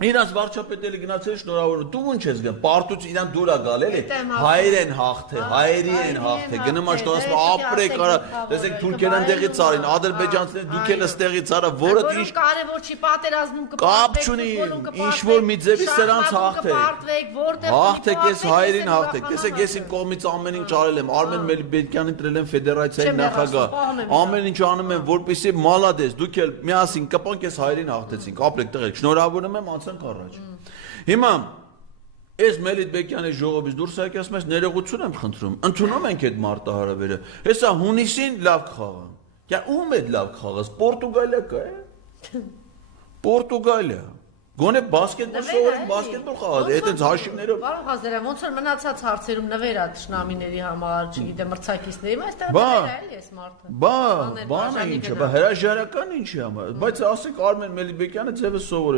Իրաց վարչապետելի գնացել շնորհավորում, դու ինչ ես գնում, պարտուց իրան դուր ա գալ էլի, հայեր են հաղթե, հայերի են հաղթե, գնում աշտոն ասում ապրեք արա, տեսեք թուրքերն ընդեղից արին, ադրբեջանցիները դուք էլ ստեղից արա, որը ինչ կարևոր չի պատերազմում կապ չունի, ինչ որ մի ձևի սրանց հաղթե, հաղթեք ես հայերին հաղթեք, տեսեք ես իմ կողմից ամեն ինչ արել եմ, Արմեն Մելիքյանին տրել եմ ֆեդերացիայի նախագահ, ամեն ինչ անում եմ, որպեսզի մալադես, դուք էլ միասին կպանք ես հայերին հաղթեցինք, ապրեք տղերք, շնորհավորում եմ առաջ։ Հիմա այս Մելիք Բեկյանի ժողովից դուրս եկած ասում ես ներողություն եմ խնդրում, ընդունում ենք այդ մարտահրավերը։ Հեսա հունիսին լավ կխաղան։ Դա ում է լավ կխաղաս, Պորտուգալիա կա է։ Պորտուգալիա։ Գոնե բասկետբոլ սովորենք, բասկետբոլ խաղալ, այդ այնց հաշիվներով։ Պարոն Ղազարյան, ոնց որ մնացած հարցերում նվերա թշնամիների համար, չգիտեմ, մրցակիցների, այստեղ նվերա էլի էս մարդը։ Բանը ինչ է, հրաժարական ինչի համար, բայց ասեք Արմեն Մելիքյանը ձևը սովորել